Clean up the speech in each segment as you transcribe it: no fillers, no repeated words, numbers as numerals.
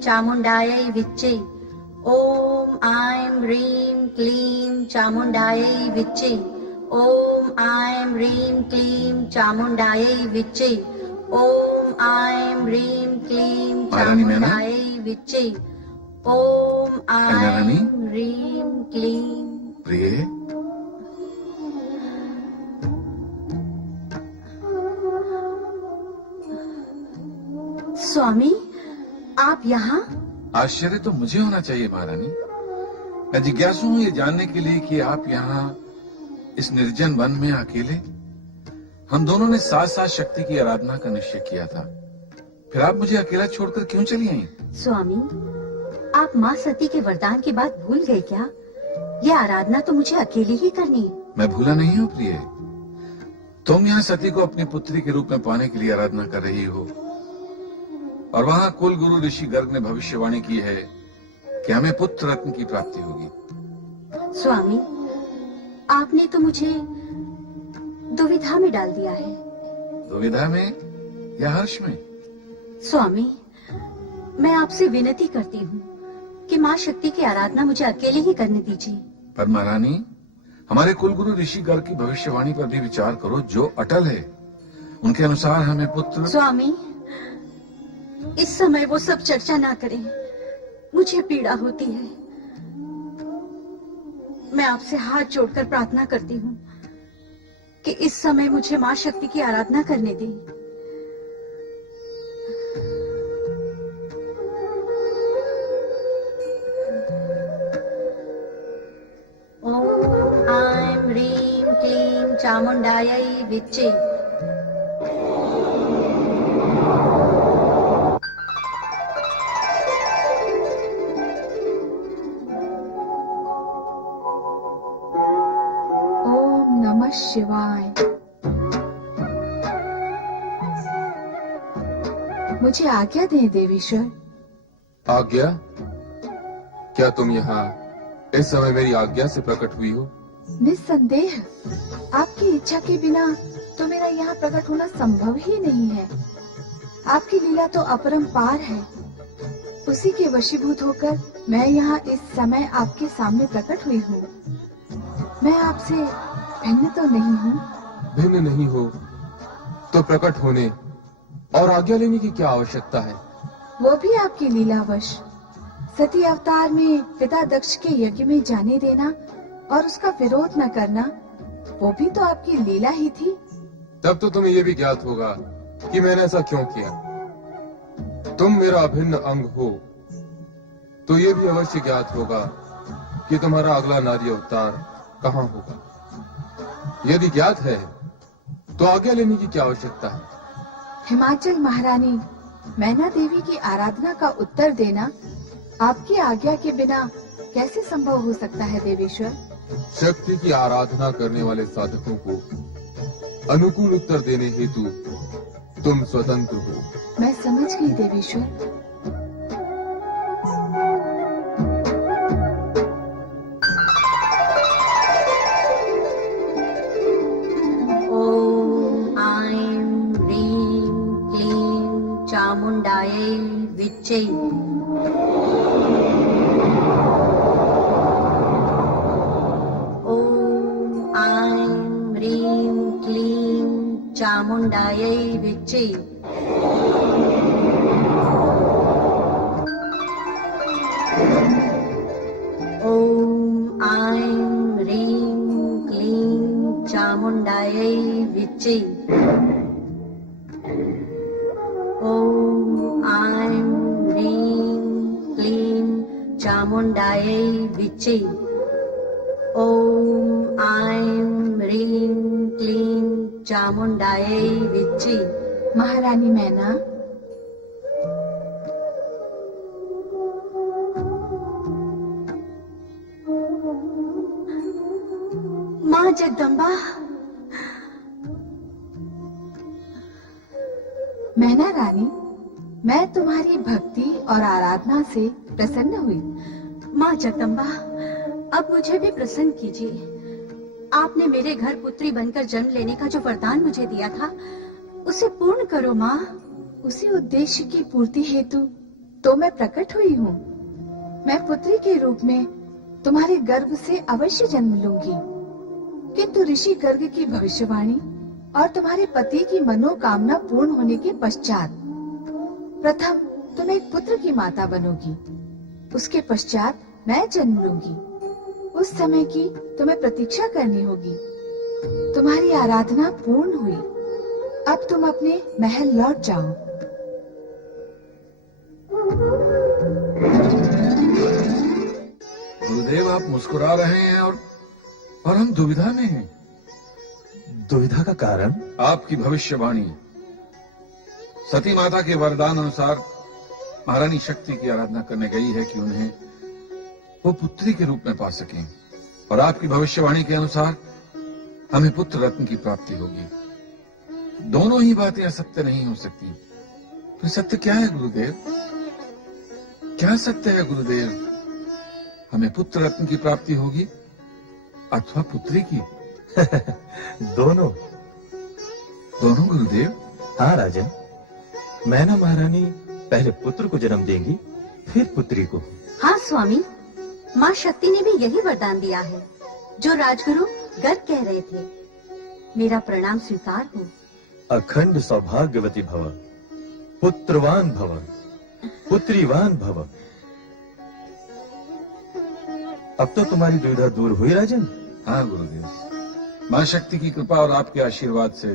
चामुंडायै विच्चे। ओम ऐं ह्रीं क्लीं चामुंडायै विच्चे। ओम ऐं ह्रीं क्लीं चामुंडायै विच्चे। ओम ऐं ह्रीं क्लीं चामुंडायै विच्चे। ओम ऐं ह्रीं क्लीं। प्रिय, स्वामी, आप यहाँ? आश्चर्य तो मुझे होना चाहिए महारानी। मैं जिज्ञासु हूँ ये जानने के लिए कि आप यहाँ इस निर्जन वन में अकेले। हम दोनों ने साथ साथ शक्ति की आराधना का निश्चय किया था, फिर आप मुझे अकेला छोड़कर क्यों चली आई? स्वामी, आप माँ सती के वरदान की बात भूल गए क्या? ये आराधना तो मुझे अकेले ही करनी है। मैं भूला नहीं हूँ प्रिय। तुम यहाँ सती को अपनी पुत्री के रूप में पाने के लिए आराधना कर रही हो, और वहाँ कुल गुरु ऋषि गर्ग ने भविष्यवाणी की है कि हमें पुत्र रत्न की प्राप्ति होगी। स्वामी, आपने तो मुझे दुविधा में डाल दिया है। दुविधा में या हर्ष में? स्वामी, मैं आपसे विनती करती हूँ कि माँ शक्ति की आराधना मुझे अकेले ही करने दीजिए। पर महारानी, हमारे कुलगुरु ऋषि गर्ग की भविष्यवाणी पर भी विचार करो जो अटल है। उनके अनुसार हमें पुत्र। स्वामी, इस समय वो सब चर्चा ना करें, मुझे पीड़ा होती है। मैं आपसे हाथ जोड़कर प्रार्थना करती हूँ कि इस समय मुझे माँ शक्ति की आराधना करने दें। ओम ऐं ह्रीं क्लीं चामुंडायै विच्चे। शिवाय। मुझे आज्ञा दें देवीश्वर। आज्ञा? क्या तुम यहाँ इस समय मेरी आज्ञा से प्रकट हुई हो? निस्संदेह, आपकी इच्छा के बिना तो मेरा यहाँ प्रकट होना संभव ही नहीं है। आपकी लीला तो अपरंपार है। उसी के वशीभूत होकर मैं यहाँ इस समय आपके सामने प्रकट हुई हूँ। मैं आपसे भिन्न तो नहीं हूँ? भिन्न नहीं हो तो प्रकट होने और आज्ञा लेने की क्या आवश्यकता है? वो भी आपकी लीलावश। सती अवतार में पिता दक्ष के यज्ञ में जाने देना और उसका विरोध न करना, वो भी तो आपकी लीला ही थी। तब तो तुम्हें यह भी ज्ञात होगा कि मैंने ऐसा क्यों किया। तुम मेरा अभिन्न अंग हो तो यह भी अवश्य ज्ञात होगा कि तुम्हारा अगला नारी अवतार कहाँ होगा। यदि ज्ञात है तो आज्ञा लेने की क्या आवश्यकता है? हिमाचल महारानी मैना देवी की आराधना का उत्तर देना आपकी आज्ञा के बिना कैसे संभव हो सकता है देवेश्वर? शक्ति की आराधना करने वाले साधकों को अनुकूल उत्तर देने हेतु तुम स्वतंत्र हो। मैं समझ गई देवेश्वर। ओम ऐं ह्रीं क्लीं चामुण्डायै विच्चे। ओम ऐं ह्रीं क्लीं चामुण्डायै विच्चे। ओम ऐं ह्रीं क्लीं चामुण्डायै विच्चे। ओम ऐं ह्रीं क्लीं चामुण्डायै विच्चे। ओम ऐं ह्रीं क्लीं चामुण्डायै विच्चे। महारानी मैना, माँ जगदम्बा, मैना रानी, मैं तुम्हारी भक्ति और आराधना से प्रसन्न हुई। माँ जगदम्बा, अब मुझे भी प्रसन्न कीजिए। आपने मेरे घर पुत्री बनकर जन्म लेने का जो वरदान मुझे दिया था, उसे पूर्ण करो माँ। उसी उद्देश्य की पूर्ति हेतु तो मैं प्रकट हुई हूँ। मैं पुत्री के रूप में तुम्हारे गर्भ से अवश्य जन्म लूंगी, किंतु ऋषि गर्ग की भविष्यवाणी और तुम्हारे पति की मनोकामना पूर्ण होने के पश्चात प्रथम तुम एक पुत्र की माता बनोगी, उसके पश्चात मैं जन्म लूंगी। उस समय की तुम्हें प्रतीक्षा करनी होगी। तुम्हारी आराधना पूर्ण हुई, अब तुम अपने महल लौट जाओ। गुरुदेव, आप मुस्कुरा रहे हैं और हम दुविधा में हैं। दुविधा का कारण? आपकी भविष्यवाणी सती माता के वरदान अनुसार महारानी शक्ति की आराधना करने गई है कि उन्हें वो पुत्री के रूप में पा सकें, और आपकी भविष्यवाणी के अनुसार हमें पुत्र रत्न की प्राप्ति होगी। दोनों ही बातें असत्य नहीं हो सकती। तो सत्य क्या है गुरुदेव? क्या सत्य है गुरुदेव? हमें पुत्र रत्न की प्राप्ति होगी अथवा पुत्री की? दोनों। दोनों गुरुदेव? हाँ राजन, मैना महारानी पहले पुत्र को जन्म देंगी, फिर पुत्री को। हाँ स्वामी, माँ शक्ति ने भी यही वरदान दिया है जो राजगुरु गर्ग कह रहे थे। मेरा प्रणाम स्वीकार हो। अखंड सौभाग्यवती भव, पुत्रवान भव, पुत्रीवान भव। अब तो तुम्हारी दुविधा दूर हुई राजन? हाँ गुरुदेव, माँ शक्ति की कृपा और आपके आशीर्वाद से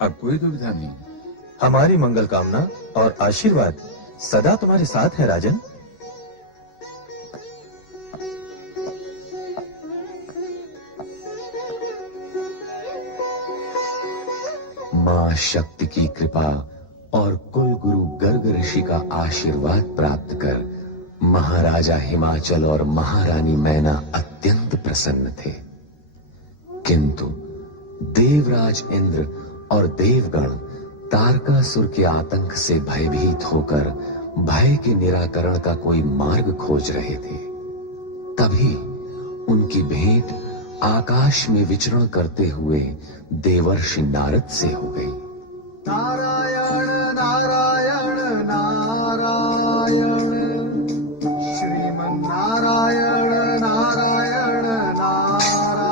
अब कोई दुविधा नहीं। हमारी मंगल कामना और आशीर्वाद सदा तुम्हारे साथ है राजन। मां शक्ति की कृपा और कुल गुरु गर्ग ऋषि का आशीर्वाद प्राप्त कर महाराजा हिमाचल और महारानी मैना अत्यंत प्रसन्न थे। किंतु देवराज इंद्र और देवगण तारकासुर के आतंक से भयभीत होकर भय के निराकरण का कोई मार्ग खोज रहे थे। तभी उनकी भेंट आकाश में विचरण करते हुए देवर्षि नारद से हो गई। नारायण नारायण श्रीमन्नारायण नारायण नारायण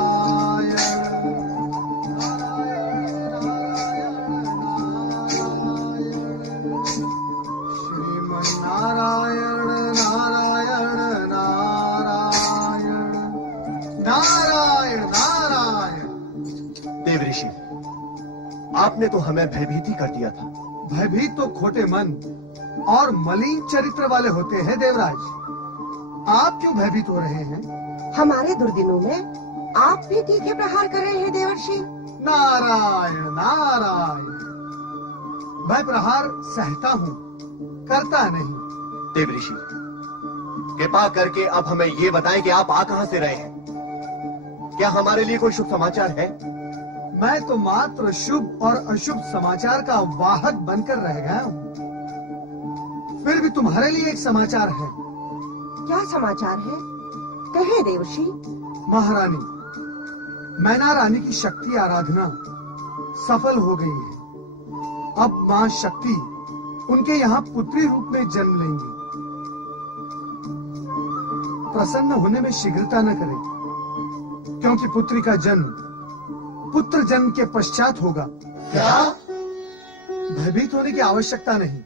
श्रीमन्नारायण नारायण नारायण नारायण नारायण। देव ऋषि, आपने तो हमें भयभीति कर दिया था। भयभीत तो खोटे मन और मलिन चरित्र वाले होते हैं देवराज। आप क्यों भयभीत हो रहे हैं? हमारे दुर्दिनों में आप भी तीखे प्रहार कर रहे हैं देवर्षि। नारायण नारायण। मैं प्रहार सहता हूँ, करता नहीं। देव ऋषि, कृपा करके अब हमें ये बताएं कि आप आ कहां से रहे हैं। क्या हमारे लिए कोई शुभ समाचार है? मैं तो मात्र शुभ और अशुभ समाचार का वाहक बनकर रह गया हूँ। फिर भी तुम्हारे लिए एक समाचार है। क्या समाचार है? कहे देवर्षि। महारानी, मैना रानी की शक्ति आराधना सफल हो गई है। अब मां शक्ति उनके यहाँ पुत्री रूप में जन्म लेंगी। प्रसन्न होने में शीघ्रता न करें, क्योंकि पुत्री का जन्म पुत्र जन्म के पश्चात होगा। क्या? भयभीत होने की आवश्यकता नहीं।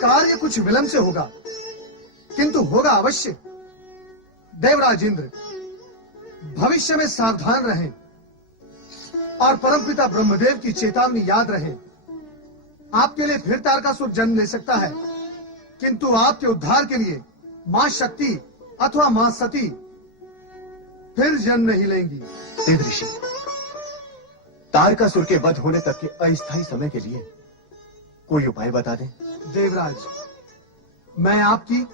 कार्य कुछ विलंब से होगा, किंतु होगा अवश्य। देवराज इंद्र, भविष्य में सावधान रहें और परमपिता ब्रह्मदेव की चेतावनी याद रहे। आपके लिए फिर तारकासुर जन्म ले सकता है, किंतु आपके उद्धार के लिए मां शक्ति अथवा मां सती फिर जन्म नहीं लेंगी। देव ऋषि, तारकासुर के वध होने तक के अस्थायी समय के लिए कोई उपाय बता दें। देवराज, मैं आपकी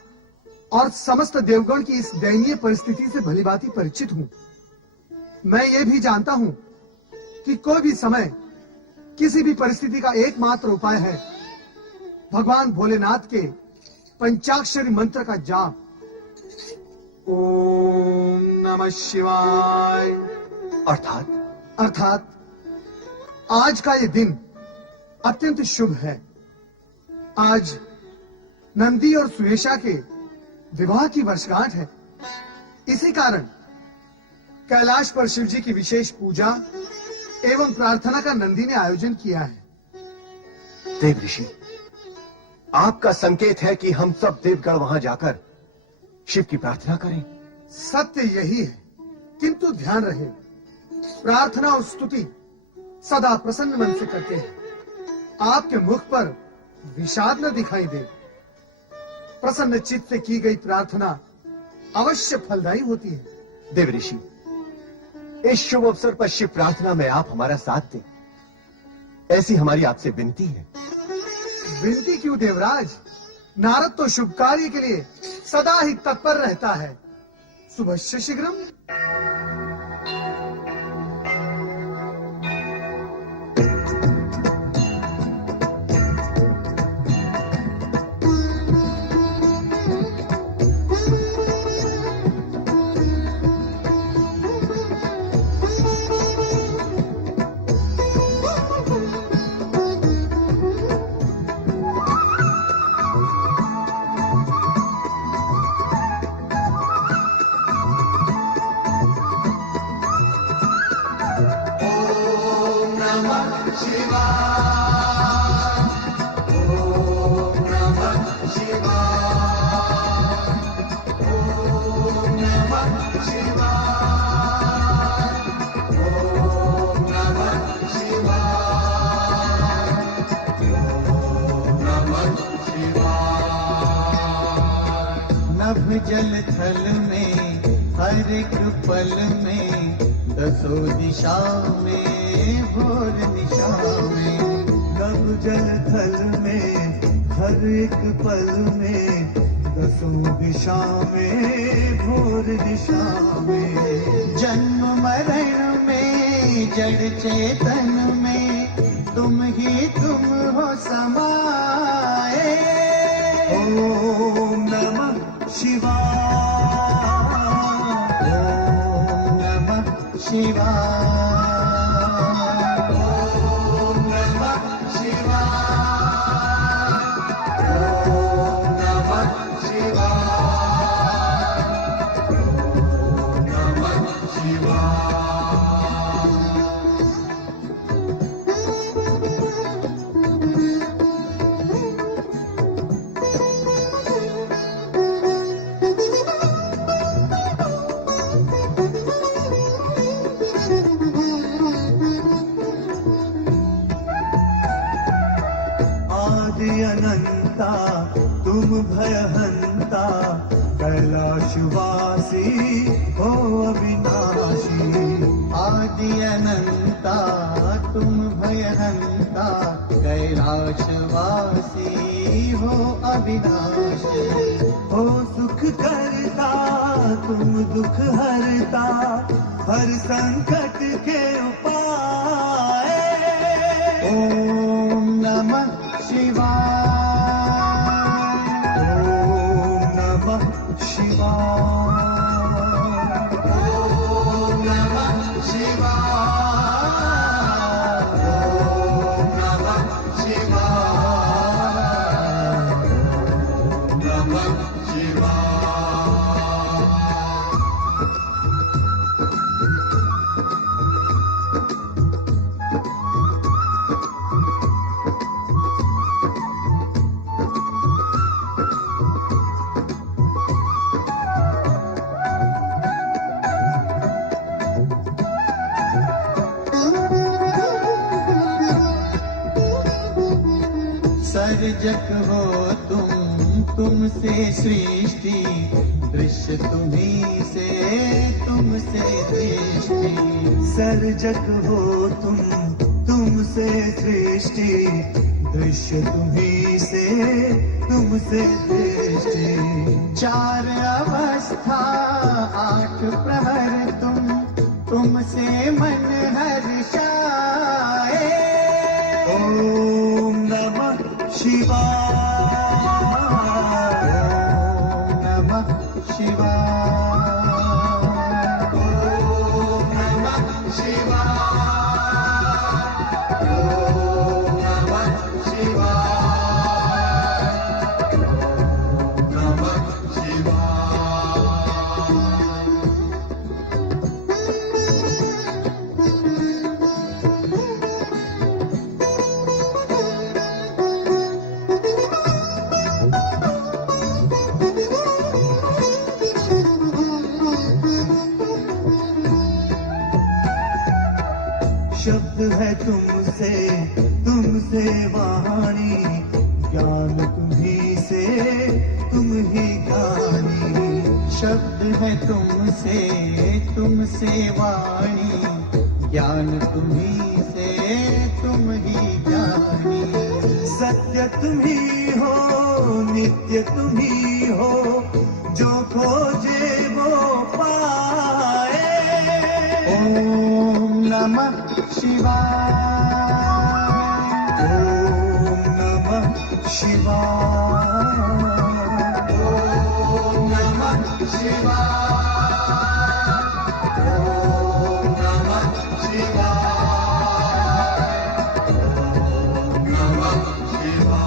और समस्त देवगण की इस दयनीय परिस्थिति से भलीभांति परिचित हूं। मैं ये भी जानता हूं कि कोई भी समय, किसी भी परिस्थिति का एकमात्र उपाय है भगवान भोलेनाथ के पंचाक्षरी मंत्र का जाप। ओम नमः शिवाय। अर्थात आज का ये दिन अत्यंत शुभ है। आज नंदी और सुयेशा के विवाह की वर्षगांठ है। इसी कारण कैलाश पर शिव जी की विशेष पूजा एवं प्रार्थना का नंदी ने आयोजन किया है। देव ऋषि, आपका संकेत है कि हम सब देवगण वहां जाकर शिव की प्रार्थना करें। सत्य यही है, किंतु ध्यान रहे, प्रार्थना और स्तुति सदा प्रसन्न मन से करते हैं। आपके मुख पर विषाद न दिखाई दे। प्रसन्न चित्त से की गई प्रार्थना अवश्य फलदायी होती है। देव ऋषि, इस शुभ अवसर पर शिव प्रार्थना में आप हमारा साथ दें, ऐसी हमारी आपसे विनती है। विनती क्यों देवराज? नारद तो शुभ कार्य के लिए सदा ही तत्पर रहता है। शुभस्य शीघ्रम। नभ जल थल में हर एक पल में दसों दिशा में भोर निशा में। नभ जल थल में हर एक पल में दसों दिशा में भोर दिशा में। जन्म मरण में जड़ चेतन में तुम ही तुम हो समाए। ओम नमः शिवाय। ओम नमः शिवाय। ओम नमः शिवाय। ओम आदि अनंता तुम भयहंता, कैलाशवासी हो अविनाशी। आदि अनंता तुम भयहंता, कैलाशवासी हो अविनाशी। हो सुख करता तुम दुख हरता, हर संकट के उपाय। ओम नमः शिवाय, ओम नमः शिवाय, ओम नमः शिवाय, ओम नमः शिवाय, ओम नमः शिवाय। सर्जक हो तुमसे सृष्टि, दृश्य तुम्ही से तुमसे दृष्टि। सर्जक हो तुमसे सृष्टि, दृश्य तुम्ही से तुमसे दृष्टि। चार अवस्था आठ प्रहर तुमसे मन हर्षाए। ओम नमः शिवाय, ओम नमः शिवाय, ओम नमः शिवाय, ओम नमः शिवाय, ओम नमः शब्द है तुमसे वाणी, ज्ञान तुम्ही से तुम ही ज्ञानी। शब्द है तुमसे वाणी, ज्ञान तुम्ही से तुम ही ज्ञानी। सत्य तुम्ही हो नित्य तुम्ही हो, जो खोजे वो पाए। ओम नमः शिवाय, ओम नमः शिवाय, ओम नमः शिवाय, ओम नमः शिवाय, ओम नमः शिवाय।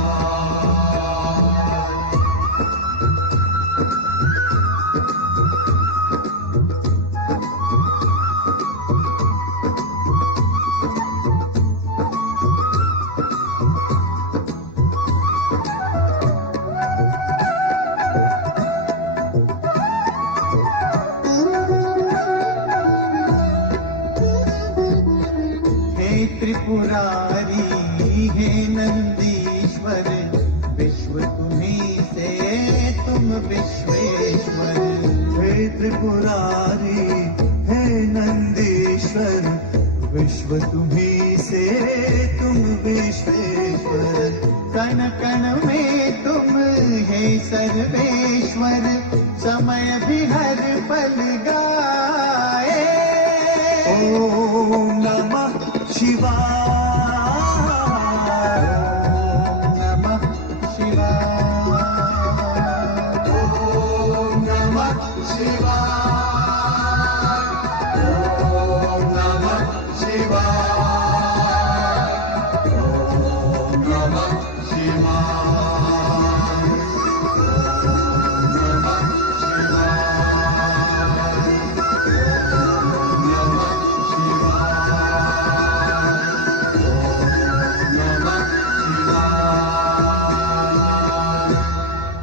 त्रिपुरारी हे नंदीश्वर, विश्व तुम्ही से तुम विश्वेश्वर। हे त्रिपुरारी हे नंदीश्वर, विश्व तुम्ही से तुम विश्वेश्वर। कण कण में तुम हे सर्वेश्वर, समय भी हर पल गाए। ओम नमः शिवाय, ओम नमः शिवाय, ओम नमः शिवाय, ओम नमः शिवाय, ओम नमः शिवाय, ओम नमः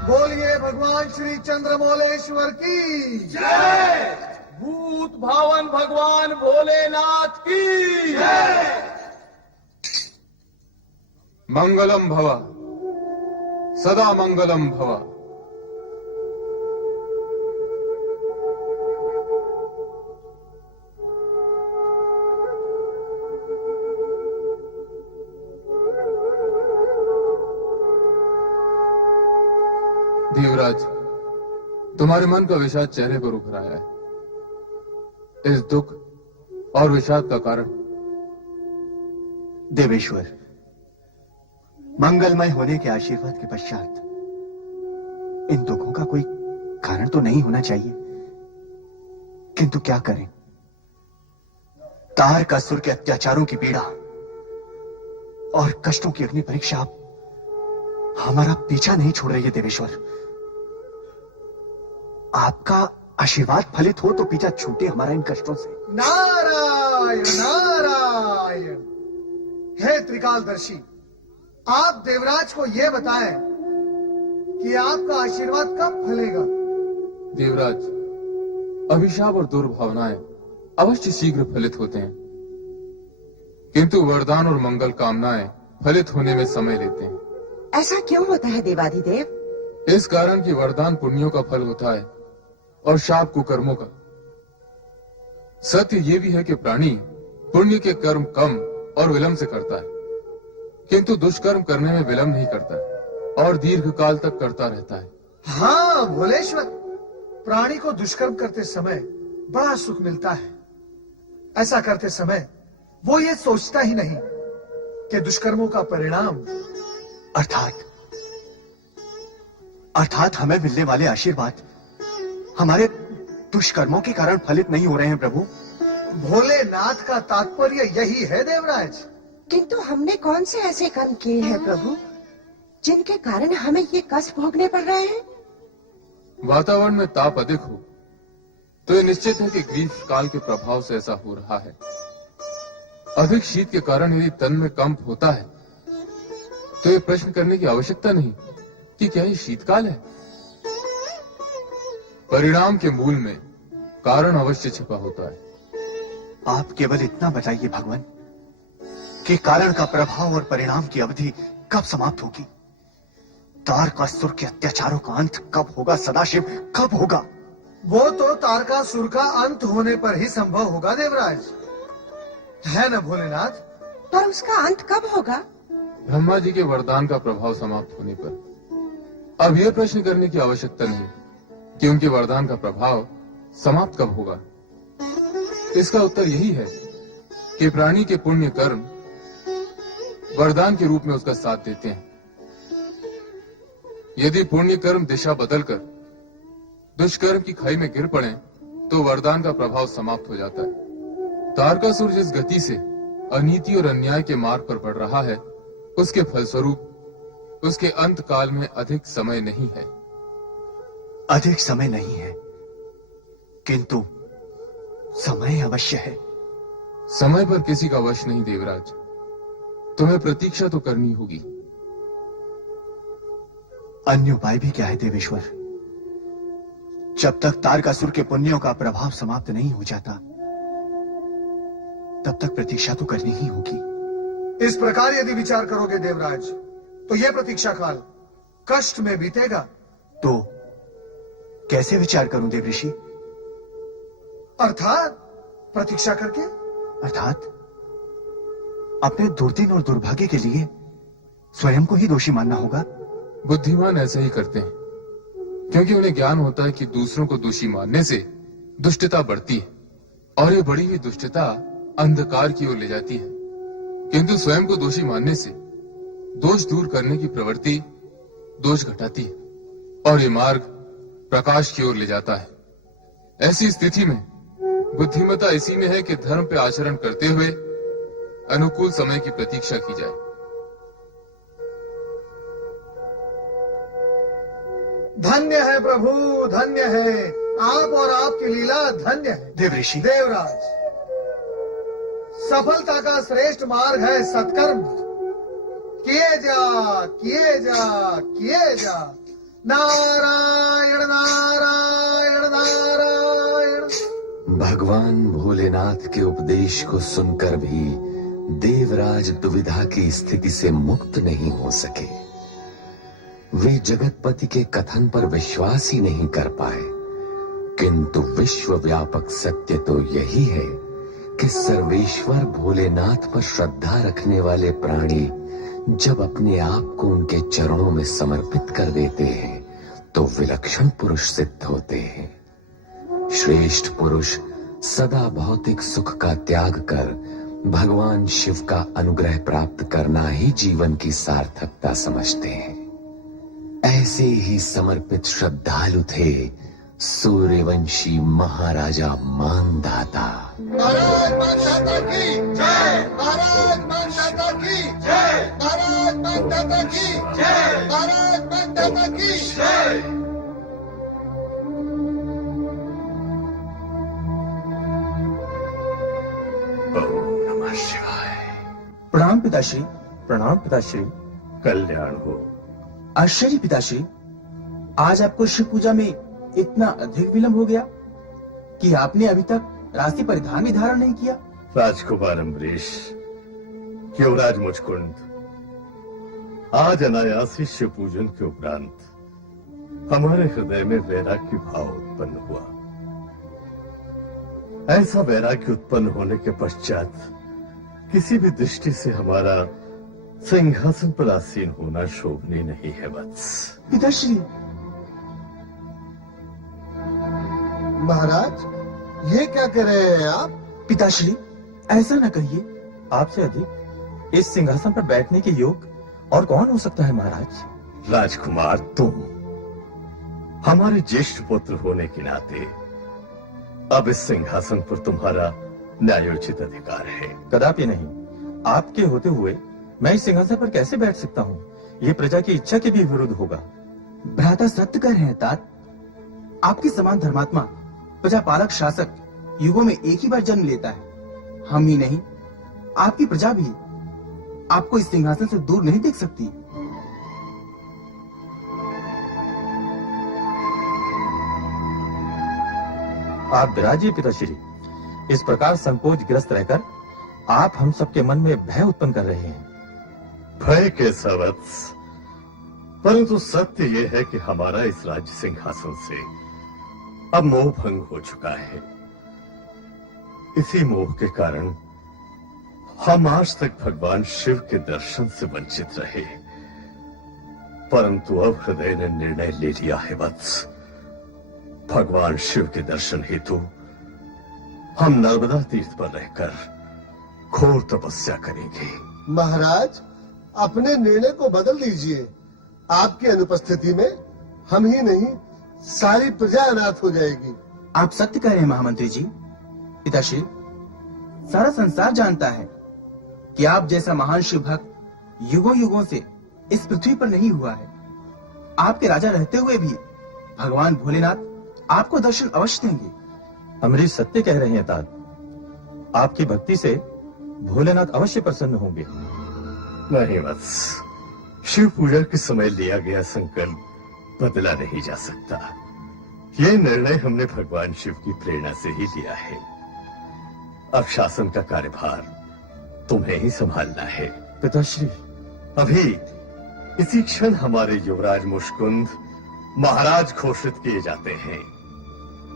बोलिए भगवान श्री चंद्रमौलेश्वर की जय। भूत भावन भगवान भोलेनाथ की जय। मंगलम भवा। सदा मंगलम भव। देवराज, तुम्हारे मन का विषाद चेहरे पर उभर आया है। इस दुख और विषाद का कारण? देवेश्वर, मंगलमय होने के आशीर्वाद के पश्चात इन दुखों का कोई कारण तो नहीं होना चाहिए, किंतु क्या करें? तार का सुर के अत्याचारों की पीड़ा और कष्टों की अग्नि परीक्षा हमारा पीछा नहीं छोड़ रही है। देवेश्वर, आपका आशीर्वाद फलित हो तो पीछा छूटे हमारा इन कष्टों से। नारायण नारायण। हे त्रिकालदर्शी, आप देवराज को यह बताएं कि आपका आशीर्वाद कब फलेगा। देवराज, अभिशाप और दुर्भावनाएं अवश्य शीघ्र फलित होते हैं, किंतु वरदान और मंगल कामनाएं फलित होने में समय लेते हैं। ऐसा क्यों होता है देवाधिदेव? इस कारण कि वरदान पुण्यों का फल होता है और शाप कुकर्मों का। सत्य ये भी है कि प्राणी पुण्य के कर्म कम और विलंब से करता है, किंतु दुष्कर्म करने में विलंब नहीं करता और दीर्घ काल तक करता रहता है। हाँ भोलेश्वर, प्राणी को दुष्कर्म करते समय बड़ा सुख मिलता है। ऐसा करते समय वो ये सोचता ही नहीं कि दुष्कर्मों का परिणाम अर्थात हमें मिलने वाले आशीर्वाद हमारे दुष्कर्मों के कारण फलित नहीं हो रहे हैं। प्रभु, भोलेनाथ का तात्पर्य यही है देवराज। किंतु हमने कौन से ऐसे कर्म किए हैं प्रभु जिनके कारण हमें ये कष्ट भोगने पड़ रहे हैं? वातावरण में ताप अधिक हो तो यह निश्चित है कि ग्रीष्म काल के प्रभाव से ऐसा हो रहा है। अधिक शीत के कारण यदि तन में कंप होता है तो यह प्रश्न करने की आवश्यकता नहीं कि क्या ये शीतकाल है। परिणाम के मूल में कारण अवश्य छिपा होता है। आप केवल इतना बताइए भगवान कि कारण का प्रभाव और परिणाम की अवधि कब समाप्त होगी? तारकासुर के अत्याचारों का अंत कब होगा? सदाशिव, कब होगा? वो तो तारकासुर का अंत होने पर ही संभव होगा देवराज, है न भोलेनाथ? पर उसका अंत कब होगा? ब्रह्मा जी के वरदान का प्रभाव समाप्त होने पर। अब यह प्रश्न करने की आवश्यकता नहीं कि उनके वरदान का प्रभाव समाप्त कब होगा। इसका उत्तर यही है कि प्राणी के पुण्य कर्म वरदान के रूप में उसका साथ देते हैं। यदि पुण्य कर्म दिशा बदलकर दुष्कर्म की खाई में गिर पड़े तो वरदान का प्रभाव समाप्त हो जाता है। तारकासुर जिस गति से अनीति और अन्याय के मार्ग पर बढ़ रहा है, उसके फलस्वरूप उसके अंत काल में अधिक समय नहीं है। अधिक समय नहीं है, किंतु समय अवश्य है। समय पर किसी का वश नहीं देवराज, तुम्हें प्रतीक्षा तो करनी होगी। अन्य उपाय भी क्या है देवेश्वर? जब तक तारकासुर के पुण्यों का प्रभाव समाप्त नहीं हो जाता तब तक प्रतीक्षा तो करनी ही होगी। इस प्रकार यदि विचार करोगे देवराज तो यह प्रतीक्षा काल कष्ट में बीतेगा। तो कैसे विचार करूं देवऋषि? अर्थात प्रतीक्षा करके। अर्थात अपने दुर्दिन और दुर्भाग्य के लिए स्वयं को ही दोषी मानना होगा। बुद्धिमान ऐसे ही करते हैं क्योंकि उन्हें ज्ञान होता है कि दूसरों को दोषी मानने से दुष्टता बढ़ती है और ये बढ़ी हुई दुष्टता अंधकार की ओर ले जाती है, किंतु स्वयं को दोषी मानने से दोष दूर करने की प्रवृत्ति दोष घटाती है और ये मार्ग प्रकाश की ओर ले जाता है। ऐसी स्थिति में बुद्धिमता इसी में है कि धर्म पे आचरण करते हुए अनुकूल समय की प्रतीक्षा की जाए। धन्य है प्रभु, धन्य है आप और आपकी लीला धन्य है। देवऋषि, देवराज, सफलता का श्रेष्ठ मार्ग है सत्कर्म। किए जा किए जा किए जा। नारायण नारायण नारायण। भगवान भोलेनाथ के उपदेश को सुनकर भी देवराज दुविधा की स्थिति से मुक्त नहीं हो सके। वे जगतपति के कथन पर विश्वास ही नहीं कर पाए। किंतु विश्व व्यापक सत्य तो यही है कि सर्वेश्वर भोलेनाथ पर श्रद्धा रखने वाले प्राणी जब अपने आप को उनके चरणों में समर्पित कर देते हैं तो विलक्षण पुरुष सिद्ध होते हैं। श्रेष्ठ पुरुष सदा भौतिक सुख का त्याग कर भगवान शिव का अनुग्रह प्राप्त करना ही जीवन की सार्थकता समझते हैं। ऐसे ही समर्पित श्रद्धालु थे सूर्यवंशी महाराजा मानधाता। महाराज मानधाता की जय, महाराज मानधाता की जय, महाराज मानधाता की जय, महाराज मानधाता की जय। ओम नमः शिवाय। प्रणाम पिताश्री, प्रणाम पिताश्री। कल्याण हो। आश्चर्य पिताश्री, आज आपको शिव पूजा में इतना अधिक विलंब हो गया कि आपने अभी तक राशि परिधान भी धारण नहीं किया। राजकुमार अम्बरीश, युवराज मुचकुंद, आज अनायासी शिव पूजन के उपरांत हमारे हृदय में वैराग्य भाव उत्पन्न हुआ। ऐसा वैराग्य उत्पन्न होने के पश्चात किसी भी दृष्टि से हमारा सिंहासन पर आसीन होना शोभनीय नहीं है वत्स। पिताश्री, महाराज ये क्या कर रहे हैं आप? पिताश्री ऐसा न कहिए। आपसे अधिक इस सिंहासन पर बैठने के योग और कौन हो सकता है महाराज। राजकुमार, तुम हमारे ज्येष्ठ पुत्र होने के नाते अब इस सिंहासन पर तुम्हारा न्यायोचित अधिकार है। कदापि नहीं। आपके होते हुए मैं इस सिंहासन पर कैसे बैठ सकता हूँ? ये प्रजा की इच्छा के भी विरुद्ध होगा। भ्राता सत्य कह रहे हैं तात। आपके समान धर्मात्मा प्रजा पालक शासक युगों में एक ही बार जन्म लेता है। हम ही नहीं, आपकी प्रजा भी आपको इस सिंहासन से दूर नहीं देख सकती। आप विराजिए पिताश्री। इस प्रकार संकोच ग्रस्त रहकर आप हम सबके मन में भय उत्पन्न कर रहे हैं। भय कैसा वत्स, परंतु सत्य यह है कि हमारा इस राज्य सिंहासन से अब मोह भंग हो चुका है। इसी मोह के कारण हम आज तक भगवान शिव के दर्शन से वंचित रहे, परंतु अब हृदय ने निर्णय ले लिया है वत्स। भगवान शिव के दर्शन हेतु हम नर्मदा तीर्थ पर रहकर घोर तपस्या करेंगे। महाराज अपने निर्णय को बदल दीजिए। आपकी अनुपस्थिति में हम ही नहीं सारी प्रजा अनाथ हो जाएगी। आप सत्य कह रहे हैं महामंत्री जी। पिताश्री, सारा संसार जानता है कि आप जैसा महान शिव भक्त युगों युगों से इस पृथ्वी पर नहीं हुआ है। आपके राजा रहते हुए भी भगवान भोलेनाथ आपको दर्शन अवश्य देंगे। अमरीश सत्य कह रहे हैं तात। आपकी भक्ति से भोलेनाथ अवश्य प्रसन्न होंगे। नहीं वत्स, शिव पूजा के समय लिया गया संकल्प बदला नहीं जा सकता। यह निर्णय हमने भगवान शिव की प्रेरणा से ही लिया है। अब शासन का कार्यभार तुम्हें ही संभालना है। पिताश्री, अभी इसी क्षण हमारे युवराज मुशकुंद महाराज घोषित किए जाते हैं।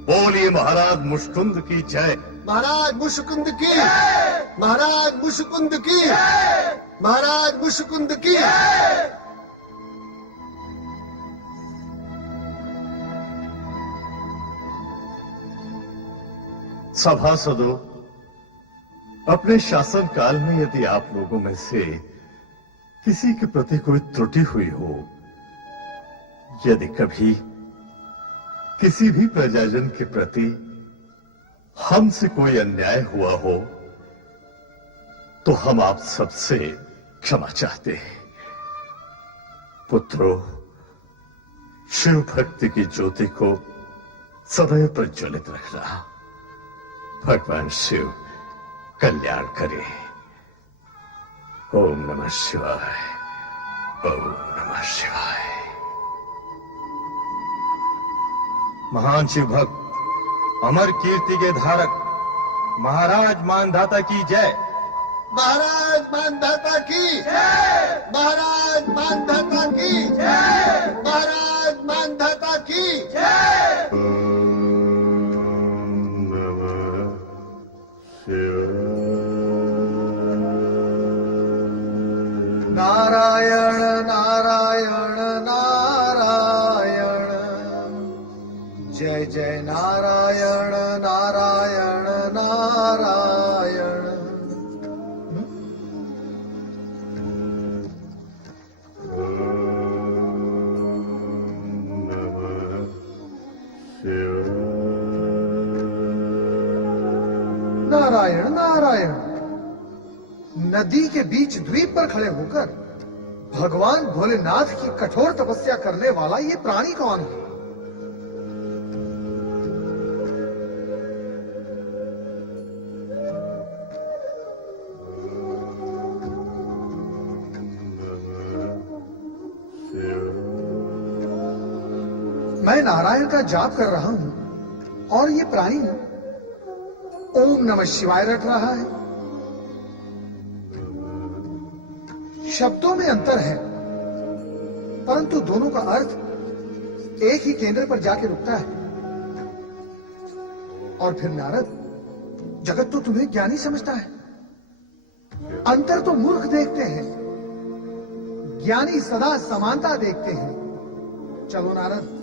बोलिए महाराज मुशकुंद की जय। महाराज मुशकुंद की, महाराज मुशकुंद की, महाराज मुशकुंद की। सभासदों, अपने शासन काल में यदि आप लोगों में से किसी के प्रति कोई त्रुटि हुई हो, यदि कभी किसी भी प्रजाजन के प्रति हमसे कोई अन्याय हुआ हो, तो हम आप सबसे क्षमा चाहते हैं। पुत्रों, शिव भक्ति की ज्योति को सदैव प्रज्वलित रखना। भगवान शिव कल्याण करे। ओम नमः शिवाय, ओम नमः शिवाय। महान शिव भक्त, अमर कीर्ति के धारक महाराज मानधाता की जय। महाराज मानधाता की जय, महाराज मानधाता की जय। जय जय नारायण नारायण नारायण। नारायण नारायण। नदी के बीच द्वीप पर खड़े होकर भगवान भोलेनाथ की कठोर तपस्या करने वाला ये प्राणी कौन है? मैं नारायण का जाप कर रहा हूं और ये प्राणी ओम नमः शिवाय रट रहा है। शब्दों में अंतर है परंतु दोनों का अर्थ एक ही केंद्र पर जाके रुकता है। और फिर नारद, जगत तो तुम्हें ज्ञानी समझता है, अंतर तो मूर्ख देखते हैं, ज्ञानी सदा समानता देखते हैं। चलो नारद,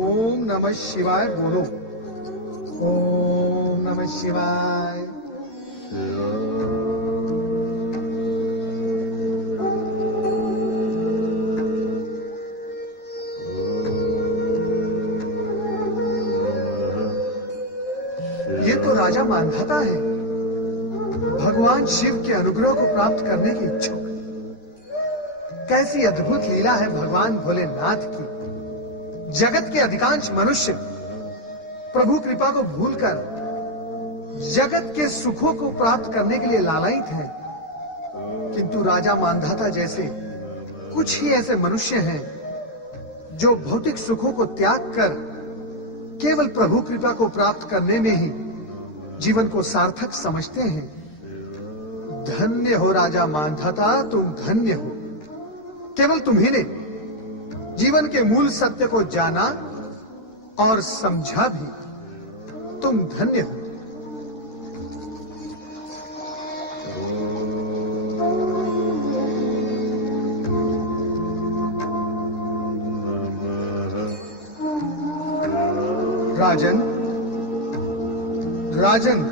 ओम नमः शिवाय बोलो। ओम नमः शिवाय। ये तो राजा मानधाता है, भगवान शिव के अनुग्रह को प्राप्त करने की इच्छुक। कैसी अद्भुत लीला है भगवान भोलेनाथ की। जगत के अधिकांश मनुष्य प्रभु कृपा को भूलकर जगत के सुखों को प्राप्त करने के लिए लालायित हैं, किंतु राजा मानधाता जैसे कुछ ही ऐसे मनुष्य हैं जो भौतिक सुखों को त्याग कर केवल प्रभु कृपा को प्राप्त करने में ही जीवन को सार्थक समझते हैं। धन्य हो राजा मानधाता, तुम धन्य हो। केवल तुम्ही ने जीवन के मूल सत्य को जाना और समझा भी। तुम धन्य हो। राजन, राजन,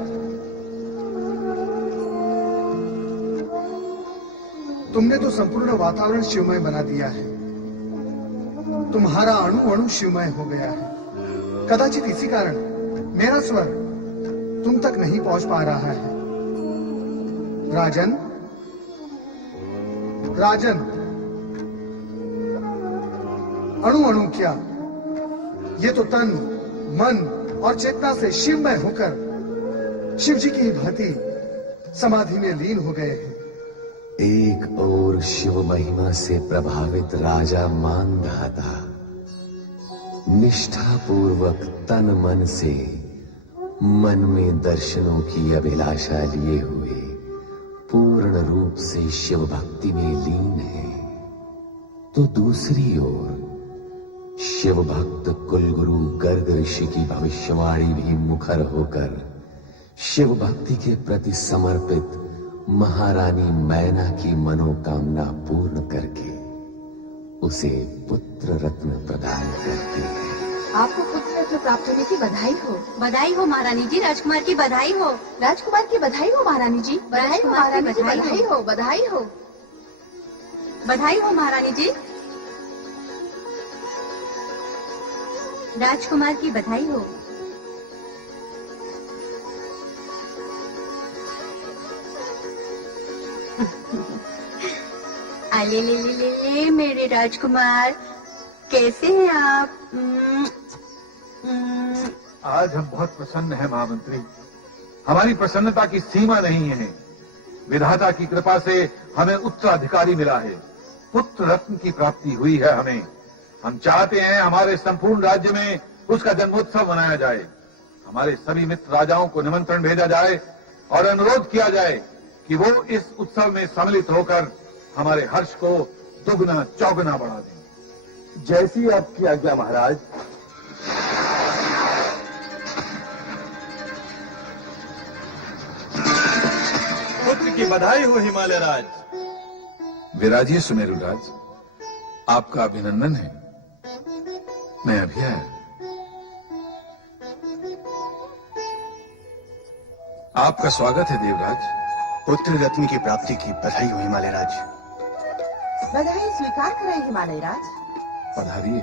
तुमने तो संपूर्ण वातावरण शिवमय बना दिया है। तुम्हारा अणु अणु शिवमय हो गया है। कदाचित इसी कारण मेरा स्वर तुम तक नहीं पहुंच पा रहा है। राजन, राजन, अणु अणु क्या, ये तो तन, मन और चेतना से शिवमय होकर शिव जी की भांति समाधि में लीन हो गए हैं। एक और शिव महिमा से प्रभावित राजा मानधाता निष्ठा पूर्वक तन मन से मन में दर्शनों की अभिलाषा लिए हुए पूर्ण रूप से शिव भक्ति में लीन है, तो दूसरी ओर शिव भक्त कुलगुरु गर्ग ऋषि की भविष्यवाणी भी मुखर होकर शिव भक्ति के प्रति समर्पित महारानी मैना की मनोकामना पूर्ण करके उसे पुत्र रत्न प्रदान करती है। आपको पुत्र रत्न प्राप्त होने की बधाई हो। बधाई हो महारानी जी, राजकुमार की बधाई हो। राजकुमार की बधाई हो महारानी जी। बधाई हो महारानी जी, बधाई हो, बधाई हो। बधाई हो महारानी जी, राजकुमार की बधाई हो। अले ले ले ले ले मेरे राजकुमार, कैसे हैं आप? आज हम बहुत प्रसन्न हैं महामंत्री। हमारी प्रसन्नता की सीमा नहीं है। विधाता की कृपा से हमें उत्तराधिकारी मिला है, पुत्र रत्न की प्राप्ति हुई है हमें। हम चाहते हैं हमारे संपूर्ण राज्य में उसका जन्मोत्सव मनाया जाए। हमारे सभी मित्र राजाओं को निमंत्रण भेजा जाए और अनुरोध किया जाए कि वो इस उत्सव में सम्मिलित होकर हमारे हर्ष को दुगना चौगुना बढ़ा दें। जैसी आपकी आज्ञा महाराज। पुत्र की बधाई हो हिमालय राज। विराजिए सुमेरु राज, आपका अभिनंदन है। मैं अभी आया। आपका स्वागत है देवराज। पुत्र रत्न की प्राप्ति की बधाई हो हिमालय राज। बधाई स्वीकार करें हिमालय राज। पधारिए।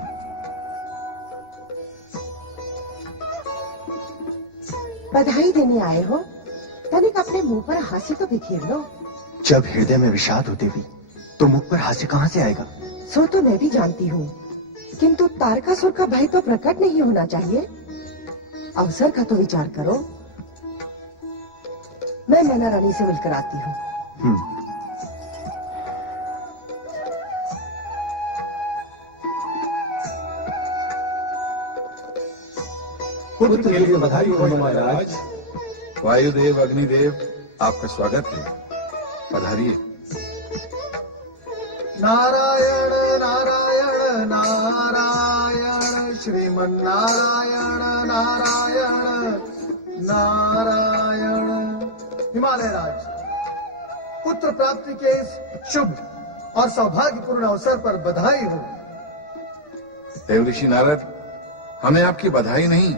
बधाई देने आए हो, तनिक अपने मुंह पर हास्य तो बिखेर लो। जब हृदय में विषाद हो देवी, तो मुख पर हास्य कहाँ से आएगा? सो तो मैं भी जानती हूँ, किंतु तारकासुर का भय तो प्रकट नहीं होना चाहिए। अवसर का तो विचार करो। मैं मैना रानी से मिलकर आती हूँ। पुत्र के लिए बधाई हो हिमालय राज। वायुदेव अग्निदेव आपका स्वागत है, पधारिए। नारायण नारायण नारायण श्रीमन्नारायण नारायण नारायण। हिमालय राज, पुत्र प्राप्ति के इस शुभ और सौभाग्यपूर्ण अवसर पर बधाई हो। देव ऋषि नारद, हमें आपकी बधाई नहीं,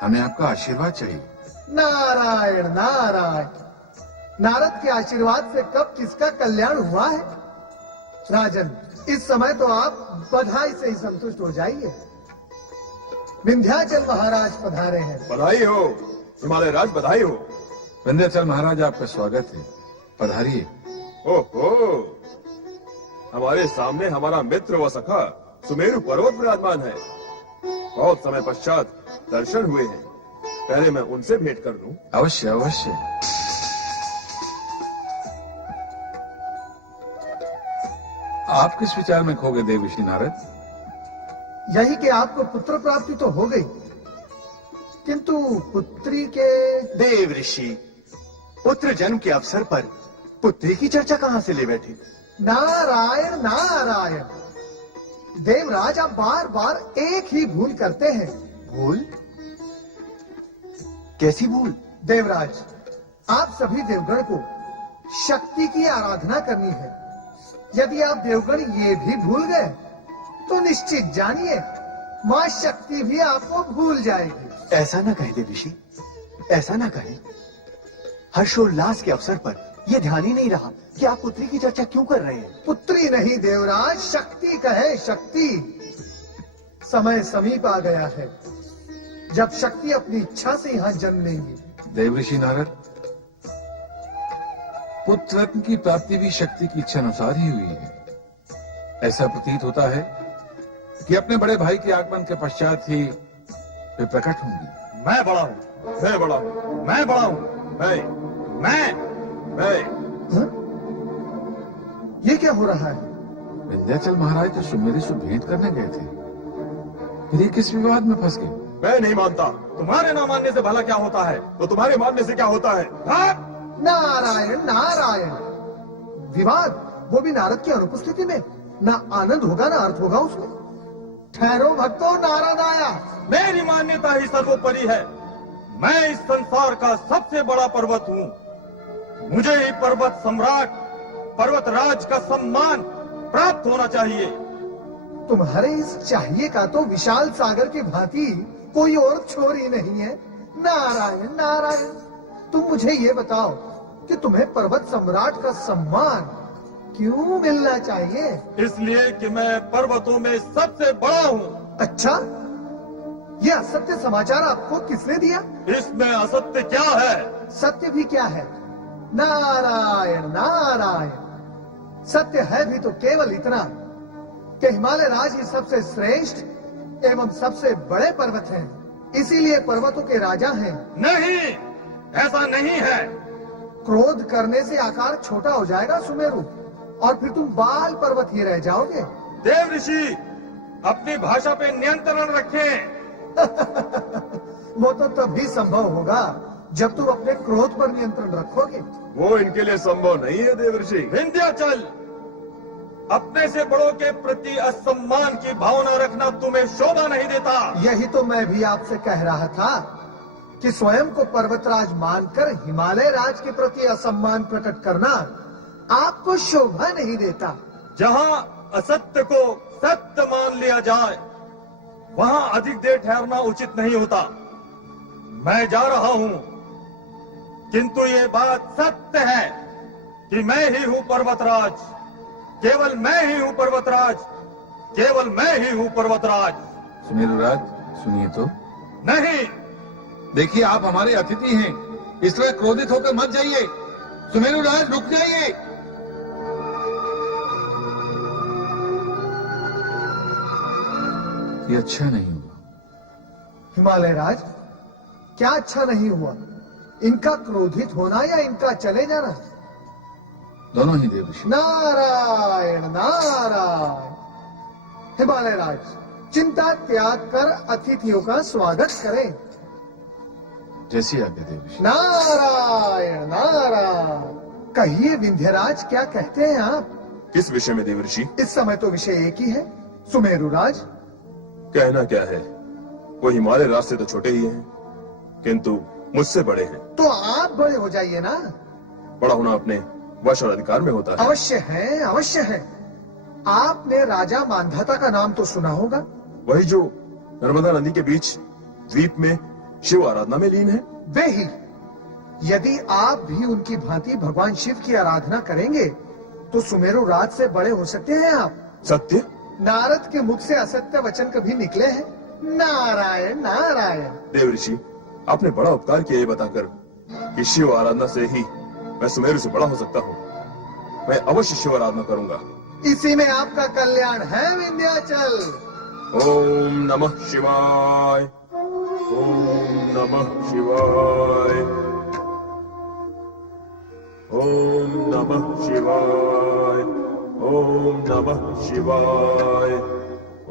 हमें आपका आशीर्वाद चाहिए। नारायण नारायण, नारद के आशीर्वाद से कब किसका कल्याण हुआ है? राजन, इस समय तो आप बधाई से ही संतुष्ट हो जाइए। विंध्याचल महाराज पधारे हैं। बधाई हो हिमालय राज, बधाई हो। विंध्याचल महाराज आपका स्वागत है, पधारिए। ओहो, हमारे सामने हमारा मित्र व सखा सुमेरु पर्वत विराजमान है। बहुत समय पश्चात दर्शन हुए हैं, पहले मैं उनसे भेंट कर लूं। अवश्य अवश्य। आप किस विचार में खो गए देव ऋषि नारद? यही कि आपको पुत्र प्राप्ति तो हो गई, किंतु पुत्री के देव ऋषि, पुत्र जन्म के अवसर पर पुत्री की चर्चा कहाँ से ले बैठे? नारायण नारायण, देवराज आप बार बार एक ही भूल करते हैं। भूल? कैसी भूल? देवराज, आप सभी देवगण को शक्ति की आराधना करनी है। यदि आप देवगण ये भी भूल गए तो निश्चित जानिए मां शक्ति भी आपको भूल जाएगी। ऐसा ना कहे देव ऋषि, ऐसा ना कहे। हर्षोल्लास के अवसर पर यह ध्यान ही नहीं रहा कि आप पुत्री की चर्चा क्यों कर रहे हैं। पुत्री नहीं देवराज, शक्ति कहे शक्ति। समय समीप आ गया है जब शक्ति अपनी इच्छा से यहाँ जन्म लेंगी। देव ऋषि नारद, पुत्र रत्न की प्राप्ति भी शक्ति की इच्छा अनुसार ही हुई है। ऐसा प्रतीत होता है कि अपने बड़े भाई के आगमन के पश्चात ही वे प्रकट होंगी। मैं बड़ा हूँ, मैं बड़ा हूँ, मैं बड़ा हूँ, मैं। हाँ? ये क्या हो रहा है? विंध्याचल महाराज तो सुमेरु से भेंट करने गए थे, फिर ये किस विवाद में फंस गए? मैं नहीं मानता। तुम्हारे ना मानने से भला क्या होता है, तो तुम्हारे मानने से क्या होता है? हाँ? नारायण नारायण, विवाद, वो भी नारद की अनुपस्थिति में। ना आनंद होगा ना अर्थ होगा उसमें। ठहरो भक्तों, नारद आया। मेरी मान्यता ही सर्वोपरि है। मैं इस संसार का सबसे बड़ा पर्वत हूँ। मुझे ही पर्वत सम्राट, पर्वत राज का सम्मान प्राप्त होना चाहिए। तुम्हारे इस चाहिए का तो विशाल सागर की भांति कोई और छोर ही नहीं है। नारायण नारायण, तुम मुझे ये बताओ कि तुम्हें पर्वत सम्राट का सम्मान क्यों मिलना चाहिए? इसलिए कि मैं पर्वतों में सबसे बड़ा हूँ। अच्छा, ये असत्य समाचार आपको किसने दिया? इसमें असत्य क्या है? सत्य भी क्या है? नारायण नारायण, सत्य है भी तो केवल इतना कि हिमालय राज ही सबसे श्रेष्ठ एवं सबसे बड़े पर्वत हैं, इसीलिए पर्वतों के राजा हैं। नहीं, ऐसा नहीं है। क्रोध करने से आकार छोटा हो जाएगा सुमेरु, और फिर तुम बाल पर्वत ही रह जाओगे। देव ऋषि, अपनी भाषा पे नियंत्रण रखें। वो तो तभी संभव होगा जब तुम अपने क्रोध पर नियंत्रण रखोगे। वो इनके लिए संभव नहीं है देव ऋषि। विंध्याचल, अपने से बड़ों के प्रति असम्मान की भावना रखना तुम्हें शोभा नहीं देता। यही तो मैं भी आपसे कह रहा था कि स्वयं को पर्वतराज मानकर हिमालय राज के प्रति असम्मान प्रकट करना आपको शोभा नहीं देता। जहाँ असत्य को सत्य मान लिया जाए, वहाँ अधिक देर ठहरना उचित नहीं होता। मैं जा रहा हूँ। किंतु ये बात सत्य है कि मैं ही हूं पर्वतराज, केवल मैं ही हूं पर्वतराज, केवल मैं ही हूं पर्वतराज। सुमेरुराज सुनिए तो। नहीं, देखिए आप हमारे अतिथि हैं, इसलिए क्रोधित होकर मत जाइए। सुमेरुराज रुक जाइए। ये अच्छा नहीं हुआ। हिमालय राज, क्या अच्छा नहीं हुआ? इनका क्रोधित होना या इनका चले जाना? दोनों ही देवऋषि। नारायण नारायण। हिमालय राज, चिंता त्याग कर अतिथियों का स्वागत करें। जैसी आज्ञा देवऋषि। नारायण नारायण। कहिए विंध्यराज, क्या कहते हैं आप? किस विषय में देवऋषि? इस समय तो विषय एक ही है, सुमेरुराज। कहना क्या है, वो हिमालय राज से तो छोटे ही हैं, किंतु मुझसे बड़े हैं। तो आप बड़े हो जाइए ना। बड़ा होना अपने वश और अधिकार में होता है। अवश्य है, अवश्य है। आपने राजा मांधाता का नाम तो सुना होगा। वही जो नर्मदा नदी के बीच द्वीप में शिव आराधना में लीन है। वे ही। यदि आप भी उनकी भांति भगवान शिव की आराधना करेंगे तो सुमेरु राज से बड़े हो सकते हैं आप। सत्य? नारद के मुख से असत्य वचन कभी निकले हैं? नारायण नारायण। देवऋषि, आपने बड़ा उपकार किया ये बताकर कि शिव आराधना से ही मैं सुमेरु से बड़ा हो सकता हूँ। मैं अवश्य शिव आराधना करूंगा। इसी में आपका कल्याण है विंध्याचल। ओम नमः शिवाय, ओम नमः शिवाय, ओम नमः शिवाय, ओम नमः शिवाय,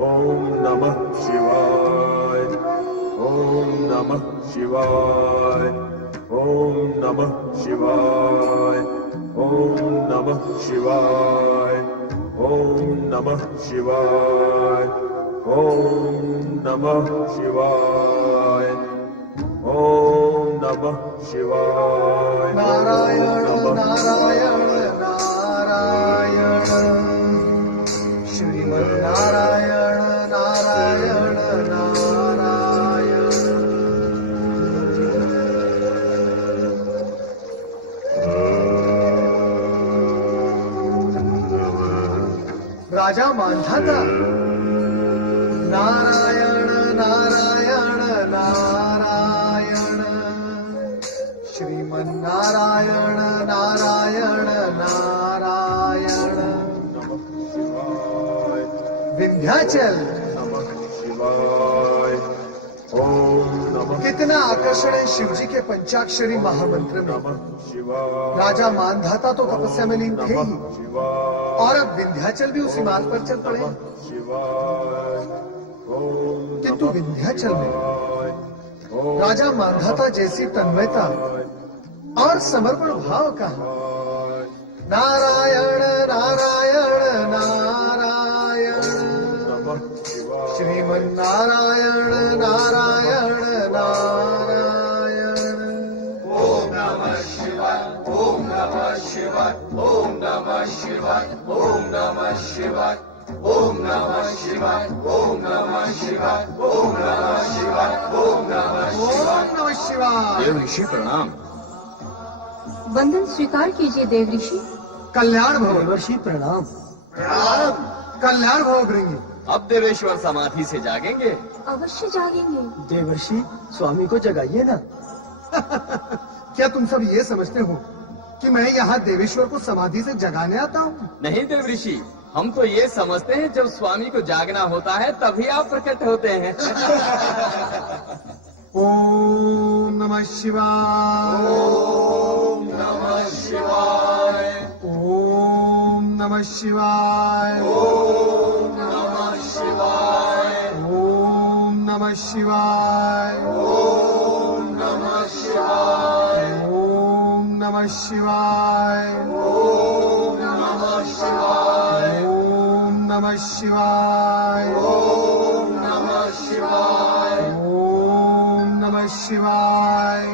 ओम नमः शिवाय, ओम नमः शिवाय, ओम नमः शिवाय, ओम नमः शिवाय, ओम नमः शिवाय, ओम नमः शिवाय, ओम नमः शिवाय। नारायण नारायण नारायण, श्रीमन नारायण नारायण नारायण। राजा मांधाता। नारायण नारायण नारायण, श्रीमन नारायण नारायण नारायण। विंध्याचल। नमः शिवाय, ओम नमः कितना आकर्षण है शिव जी के पंचाक्षरी महामंत्र में। नमः शिवाय, राजा मानधाता तो तपस्या में लीन थे ही, नमः शिवाय, और अब विंध्याचल भी उसी मार्ग पर चल पड़े। शिवाय, ओम किंतु विंध्याचल में ओम राजा मानधाता जैसी तन्मयता और समर्पण भाव कहा। नारायण नारायण नारायण, नमः शिवाय, श्रीमन नारायण नारायण नारायण। ओम नमः शिवाय, ओम नमः शिवाय, ओम नमः शिवाय, ओम नमः शिवाय, ओम नमः शिवाय, ओम नमः शिवाय, ओम नमः शिवाय, ओम नमः शिवाय, ओम नमः शिवाय। देवऋषि प्रणाम। वंदन स्वीकार कीजिए देवऋषि। कल्याण भव। देवर्षि प्रणाम। कल्याण भव भृंगी। अब देवेश्वर समाधि से जागेंगे। अवश्य जागेंगे। देवर्षि स्वामी को जगाइए ना। क्या तुम सब ये समझते हो कि मैं यहाँ देवेश्वर को समाधि से जगाने आता हूँ? नहीं देवऋषि, हम तो ये समझते हैं जब स्वामी को जागना होता है तभी आप प्रकट होते हैं। ओम नमः शिवाय, ओम नमः शिवाय, ओम नमः शिवाय, ओम नमः शिवाय, ओम नमः शिवाय, ओम नमः शिवाय, ओम नमः शिवाय, ओम नमः शिवाय, ओम नमः शिवाय, ओम नमः शिवाय, ओम नमः शिवाय,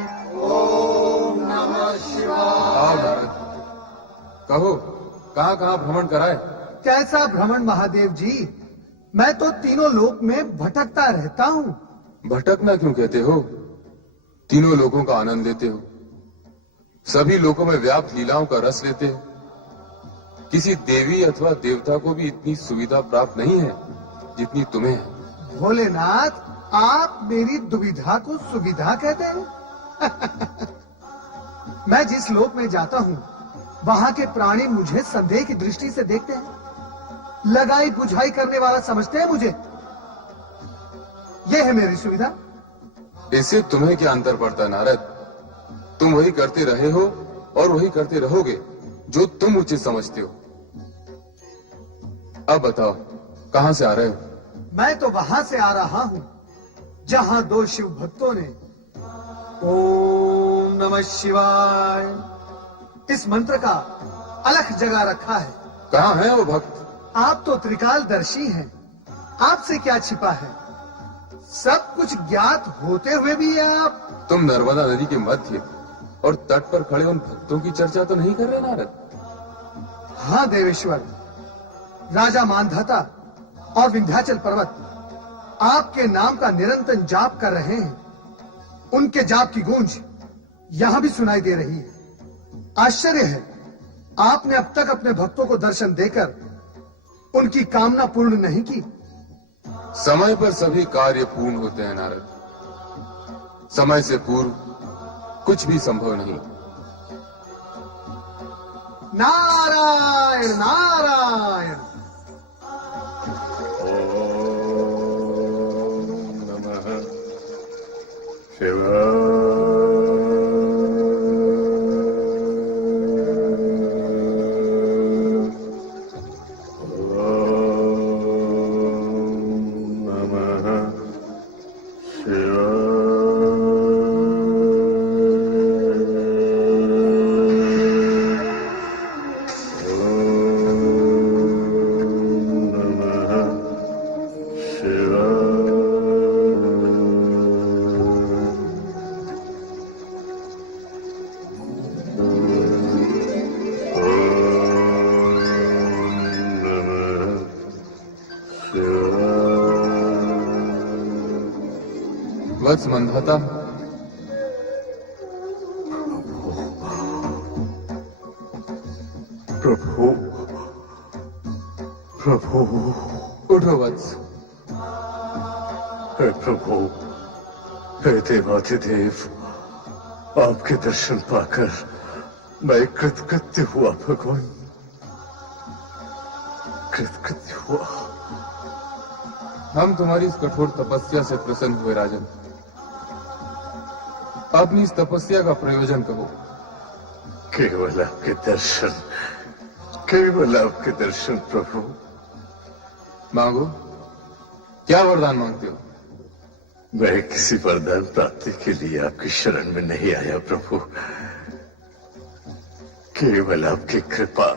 ओम नमः शिवाय। आओ भरत, कहो कहाँ कहाँ भ्रमण कराए? कैसा भ्रमण महादेव जी, मैं तो तीनों लोक में भटकता रहता हूँ। भटकना क्यों कहते हो? तीनों लोगों का आनंद लेते हो। सभी लोगों में व्याप्त लीलाओं का रस लेते हैं। किसी देवी अथवा देवता को भी इतनी सुविधा प्राप्त नहीं है जितनी तुम्हें है। भोलेनाथ, आप मेरी दुविधा को सुविधा कहते हैं? मैं जिस लोक में जाता हूँ वहां के प्राणी मुझे संदेह की दृष्टि से देखते हैं, लगाई बुझाई करने वाला समझते हैं मुझे। यह है मेरी सुविधा। इससे तुम्हें क्या अंतर पड़ता है नारद? तुम वही करते रहे हो और वही करते रहोगे जो तुम उचित समझते हो। अब बताओ, कहां से आ रहे हो? मैं तो वहां से आ रहा हूं जहां दो शिव भक्तों ने ओम नमः शिवाय इस मंत्र का अलख जगा रखा है। कहां है वो भक्त? आप तो त्रिकालदर्शी हैं, आपसे क्या छिपा है? सब कुछ ज्ञात होते हुए भी आप। तुम नर्मदा नदी के मध्य और तट पर खड़े उन भक्तों की चर्चा तो नहीं कर रहे नारद? हाँ देवेश्वर, राजा मानधाता और विंध्याचल पर्वत आपके नाम का निरंतर जाप कर रहे हैं। उनके जाप की गूंज यहां भी सुनाई दे रही है। आश्चर्य है, आपने अब तक अपने भक्तों को दर्शन देकर उनकी कामना पूर्ण नहीं की। समय पर सभी कार्य पूर्ण होते हैं नारद। समय से पूर्व कुछ भी संभव नहीं। नारायण नारायण। नमः शिवाय। वत्स मंधाता, प्रभु प्रभु। उठो वत्स। हे प्रभु, हे देवाधिदेव, आपके दर्शन पाकर मैं कृतकृत्य हुआ भगवान, कृतकृत्य हुआ। हम तुम्हारी इस कठोर तपस्या से प्रसन्न हुए राजन। अपनी इस तपस्या का प्रयोजन कहो। केवल आपके दर्शन, केवल आपके दर्शन प्रभु। मांगो, क्या वरदान मांगते हो? मैं किसी वरदान प्राप्ति के लिए आपकी शरण में नहीं आया प्रभु। केवल आपकी कृपा,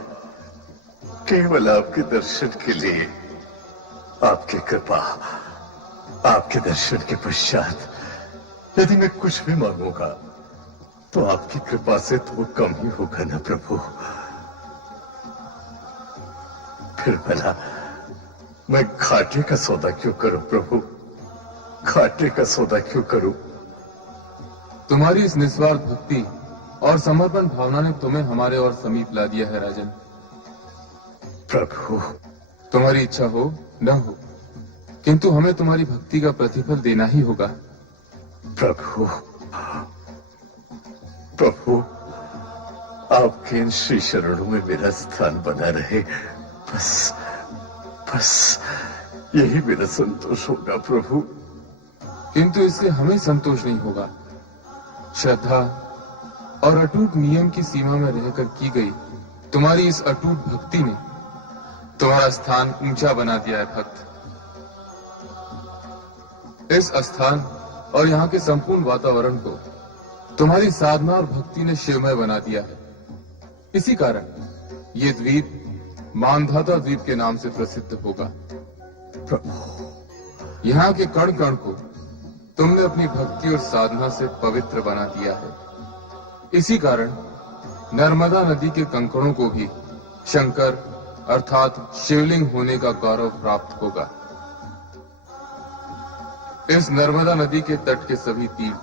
केवल आपके दर्शन के लिए, आपकी कृपा, आपके दर्शन के पश्चात यदि मैं कुछ भी मांगूंगा तो आपकी कृपा से तो कम ही होगा ना प्रभु। फिर भला मैं घाटे का सौदा क्यों करूं प्रभु? घाटे का सौदा क्यों करूं? तुम्हारी इस निस्वार्थ भक्ति और समर्पण भावना ने तुम्हें हमारे और समीप ला दिया है राजन। प्रभु, तुम्हारी इच्छा हो न हो, किंतु हमें तुम्हारी भक्ति का प्रतिफल देना ही होगा। प्रभु, प्रभु, आपके इन श्री शरणों में मेरा स्थान बना रहे, बस बस यही मेरा संतोष होगा प्रभु। किंतु इससे हमें संतोष नहीं होगा। श्रद्धा और अटूट नियम की सीमा में रहकर की गई तुम्हारी इस अटूट भक्ति ने तुम्हारा स्थान ऊंचा बना दिया है भक्त। इस स्थान और यहाँ के संपूर्ण वातावरण को तुम्हारी साधना और भक्ति ने शिवमय बना दिया है। इसी कारण ये द्वीप मानधाता द्वीप के नाम से प्रसिद्ध होगा। यहाँ के कण कण को तुमने अपनी भक्ति और साधना से पवित्र बना दिया है। इसी कारण नर्मदा नदी के कंकड़ों को भी शंकर अर्थात शिवलिंग होने का गौरव प्राप्त होगा। इस नर्मदा नदी के तट के सभी तीर्थ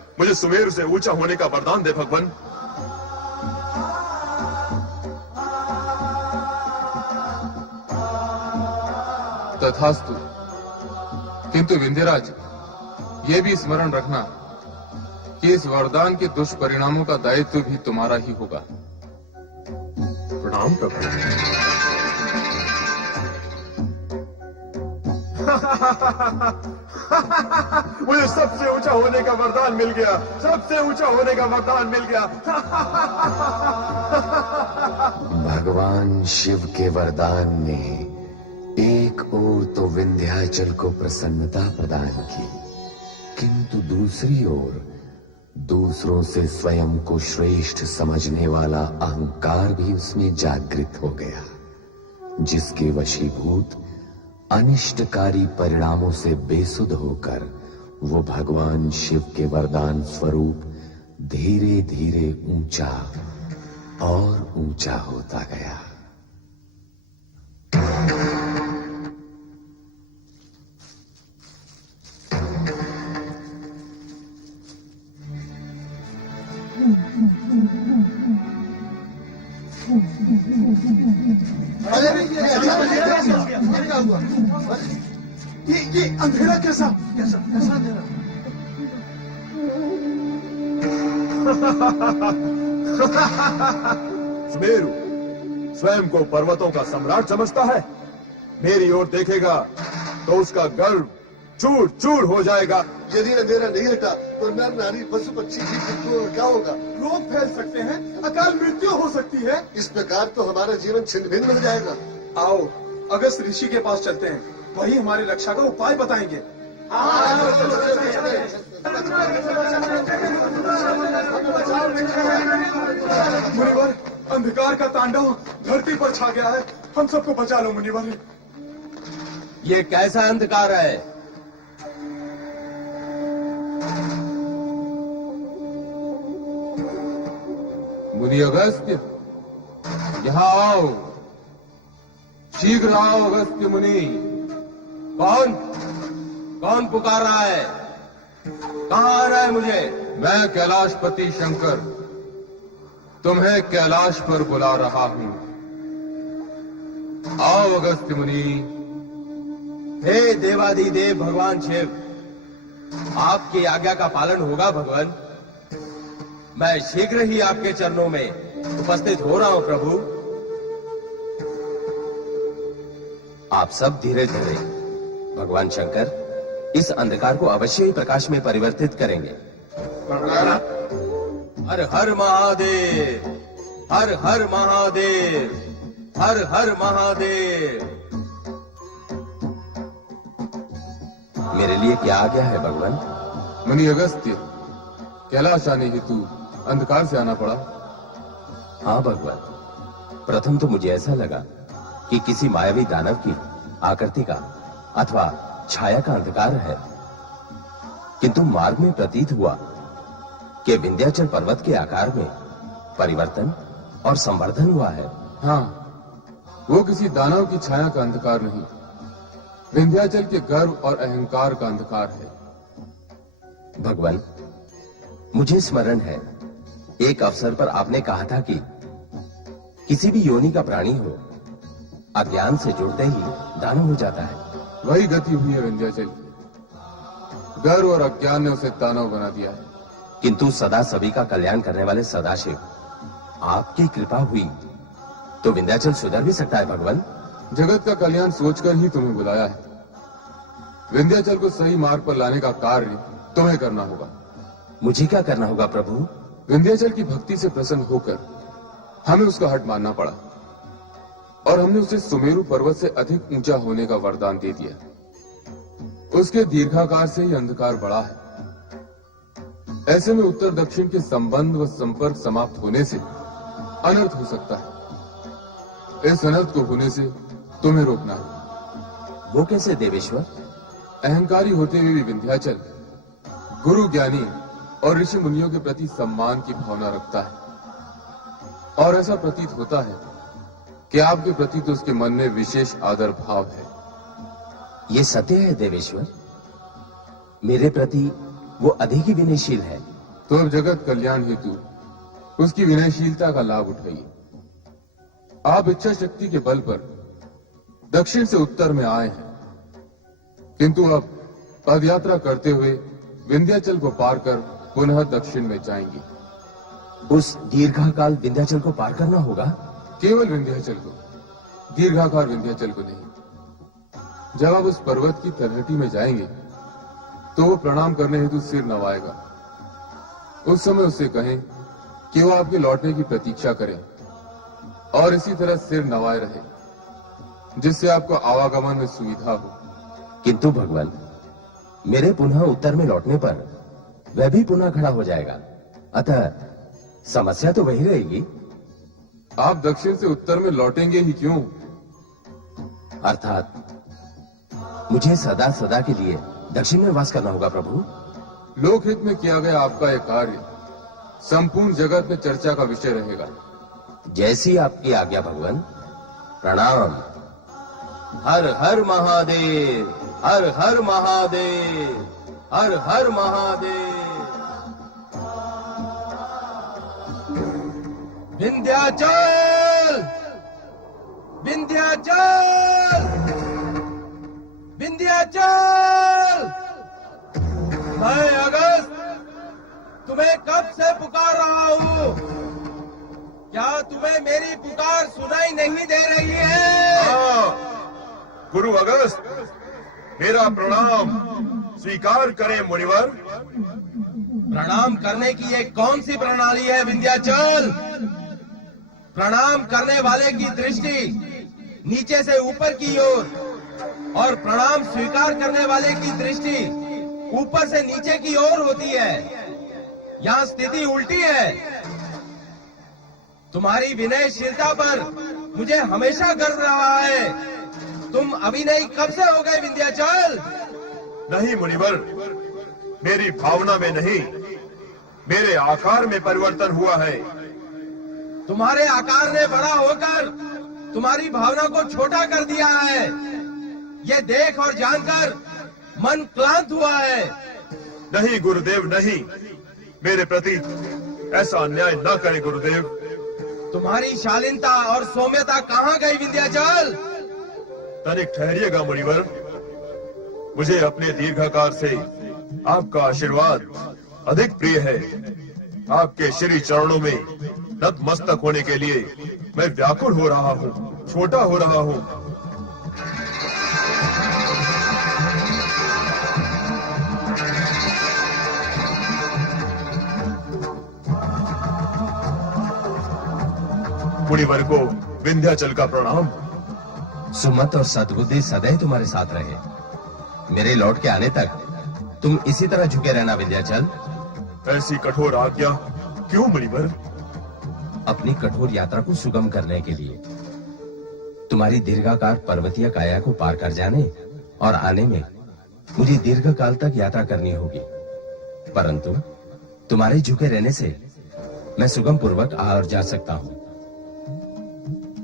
मुझे सुमेरु से ऊंचा होने का वरदान दे भगवान। तथास्तु। किंतु विंध्यराज, ये भी स्मरण रखना कि इस वरदान के दुष्परिणामों का दायित्व भी तुम्हारा ही होगा। प्रणाम प्रभु। मुझे सबसे ऊंचा होने का वरदान मिल गया, सबसे ऊंचा होने का वरदान मिल गया। भगवान शिव के वरदान ने एक ओर तो विंध्याचल को प्रसन्नता प्रदान की, किंतु दूसरी ओर दूसरों से स्वयं को श्रेष्ठ समझने वाला अहंकार भी उसमें जागृत हो गया, जिसके वशीभूत अनिष्टकारी परिणामों से बेसुध होकर वो भगवान शिव के वरदान स्वरूप धीरे धीरे ऊंचा और ऊंचा होता गया। ये अंधेरा कैसा कैसा कैसा अंधेरा? सुमेरु स्वयं को पर्वतों का सम्राट समझता है। मेरी ओर देखेगा तो उसका गर्व चूर चूर हो जाएगा। यदि अंधेरा नहीं हटा तो नर नारी पशु पक्षी जीव जंतुओं का क्या होगा? रोग फैल सकते हैं, अकाल मृत्यु हो सकती है। इस प्रकार तो हमारा जीवन छिन्न भिन्न हो जाएगा। आओ अगस्त ऋषि के पास चलते हैं, वही हमारी रक्षा का उपाय बताएंगे। मुनिवर, अंधकार का तांडव धरती पर छा गया है, हम सबको बचा लो मुनिवर। ये कैसा अंधकार है? मुनि अगस्त्य, यहाँ आओ, शीघ्र आओ अगस्त्य मुनि। कौन कौन पुकार रहा है? कहाँ आ रहा है मुझे? मैं कैलाशपति शंकर तुम्हें कैलाश पर बुला रहा हूँ। आओ अगस्त्य मुनि। हे देवाधिदेव भगवान शिव, आपकी आज्ञा का पालन होगा भगवान। मैं शीघ्र ही आपके चरणों में उपस्थित हो रहा हूं प्रभु। आप सब धीरे धीरे भगवान शंकर इस अंधकार को अवश्य ही प्रकाश में परिवर्तित करेंगे। हर हर महादेव, हर हर महादेव, हर हर महादेव। मेरे लिए क्या आज्ञा है भगवान? मुनि अगस्त्य, कैलाश आने हेतु अंधकार से आना पड़ा। हाँ भगवान, प्रथम तो मुझे ऐसा लगा कि किसी मायावी दानव की आकृति का अथवा छाया का अंधकार है, किंतु मार्ग में प्रतीत हुआ कि विंध्याचल पर्वत के आकार में परिवर्तन और संवर्धन हुआ है। हाँ, वो किसी दानव की छाया का अंधकार नहीं, विंध्याचल के गर्व और अहंकार का अंधकार है। भगवान, मुझे स्मरण है एक अवसर पर आपने कहा था कि किसी भी योनि का प्राणी हो, अज्ञान से जुड़ते ही दानव हो जाता है। वही गति हुई है विंध्याचल की। गर्व और अज्ञान ने उसे दानव बना दिया है। किंतु सदा सभी का कल्याण करने वाले सदाशिव, आपकी कृपा हुई तो विंध्याचल सुधर भी सकता है भगवान। जगत का कल्याण सोचकर ही तुम्हें बुलाया है। विंध्याचल को सही मार्ग पर लाने का कार्य तुम्हें करना होगा। मुझे क्या करना होगा प्रभु? विंध्याचल की भक्ति से प्रसन्न होकर हमें उसका हट मानना पड़ा और हमने उसे सुमेरु पर्वत से अधिक ऊंचा होने का वरदान दे दिया। उसके दीर्घाकार से ही अंधकार बढ़ा है। ऐसे में उत्तर दक्षिण के संबंध व संपर्क समाप्त होने से अनर्थ हो सकता है। इस अनर्थ को होने से तुम्हें रोकना है। वो कैसे देवेश्वर? अहंकारी होते हुए भी विंध्याचल गुरु ज्ञानी और ऋषि मुनियों के प्रति सम्मान की भावना रखता है और ऐसा प्रतीत होता है कि आपके प्रति तो उसके मन में विशेष आदर भाव है। ये सत्य है देवेश्वर। मेरे प्रति वो अधिक ही विनयशील है। तो अब जगत कल्याण हेतु उसकी विनयशीलता का लाभ उठाइए। आप इच्छा शक्ति के बल पर दक्षिण से उत्तर में आए हैं, किंतु अब पदयात्रा करते हुए विंध्याचल को पार कर पुनः दक्षिण में जाएंगे। उस दीर्घकाल विंध्याचल को पार करना होगा? केवल विंध्याचल को, दीर्घाकार विंध्याचल को नहीं। जब आप उस पर्वत की तलहटी में जाएंगे तो वो प्रणाम करने हेतु सिर नवाएगा। उस समय उससे कहें कि वो आपके लौटने की प्रतीक्षा करें और इसी तरह सिर नवाए रहे, जिससे आपको आवागमन में सुविधा हो। किंतु भगवान, मेरे पुनः उत्तर में लौटने पर वह भी पुनः खड़ा हो जाएगा, अतः समस्या तो वही रहेगी। आप दक्षिण से उत्तर में लौटेंगे ही क्यों? अर्थात मुझे सदा सदा के लिए दक्षिण में वास करना होगा प्रभु। लोकहित में किया गया आपका यह कार्य संपूर्ण जगत में चर्चा का विषय रहेगा। जैसी आपकी आज्ञा भगवान। प्रणाम। हर हर महादेव, हर हर महादेव, हर हर महादेव। विंध्याचल, विंध्याचल, विंध्याचल। मैं अगस्त तुम्हें कब से पुकार रहा हूँ, क्या तुम्हें मेरी पुकार सुनाई नहीं दे रही है? गुरु अगस्त, मेरा प्रणाम स्वीकार करें मुनिवर। प्रणाम करने की ये कौन सी प्रणाली है विंध्याचल? प्रणाम करने वाले की दृष्टि नीचे से ऊपर की ओर और प्रणाम स्वीकार करने वाले की दृष्टि ऊपर से नीचे की ओर होती है। यहाँ स्थिति उल्टी है। तुम्हारी विनयशीलता पर मुझे हमेशा गर्व रहा है। तुम अभिनय कब से हो गए विंध्याचल? नहीं मुनिवर, मेरी भावना में नहीं, मेरे आकार में परिवर्तन हुआ है। तुम्हारे आकार ने बड़ा होकर तुम्हारी भावना को छोटा कर दिया है। ये देख और जानकर मन क्लांत हुआ है। नहीं गुरुदेव नहीं, मेरे प्रति ऐसा अन्याय न करें गुरुदेव। तुम्हारी शालीनता और सौम्यता कहाँ गई विंध्याचल? तनिक ठहरिएगा मुनिवर, मुझे अपने दीर्घाकार से आपका आशीर्वाद अधिक प्रिय है। आपके श्री चरणों में नतमस्तक होने के लिए मैं व्याकुल हो रहा हूँ, छोटा हो रहा हूँ। मुनिवर को विंध्याचल का प्रणाम। सुमत और सद्बुद्धि सदैव तुम्हारे साथ रहे। मेरे लौट के आने तक तुम इसी तरह झुके रहना विंध्याचल। ऐसी कठोर आज्ञा क्यों मुनिवर? अपनी कठोर यात्रा को सुगम करने के लिए। तुम्हारी दीर्घाकार पर्वतीय काया को पार कर जाने और आने में मुझे दीर्घकाल तक यात्रा करनी होगी, परंतु तुम्हारे झुके रहने से मैं सुगम पूर्वक आ और जा सकता हूँ।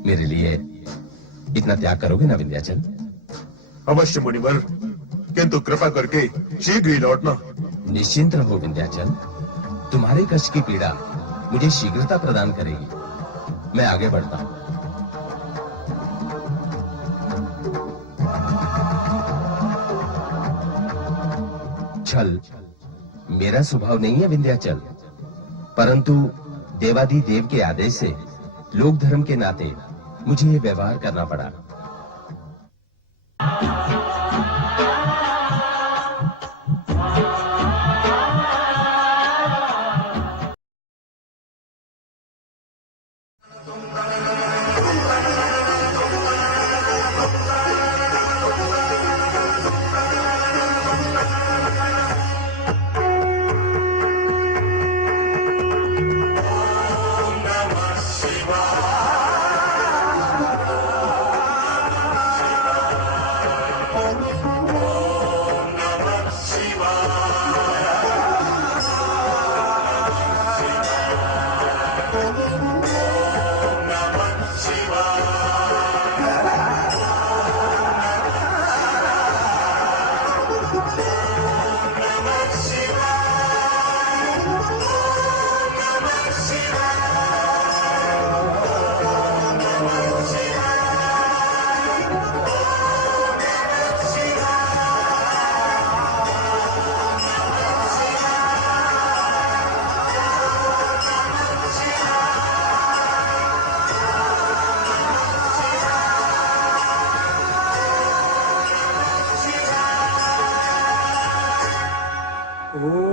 मेरे लिए इतना त्याग करोगे ना विंध्याचल? अवश्य मुनिवर, किंतु कृपा करके शीघ्र ही लौटना। निश्चिंत रहो विंध्याचल, तुम्हारे कष्ट की पीड़ा मुझे शीघ्रता प्रदान करेगी। मैं आगे बढ़ता हूँ। छल मेरा स्वभाव नहीं है विंध्याचल, परंतु देवाधिदेव के आदेश से लोक धर्म के नाते मुझे ये व्यवहार करना पड़ा। ओ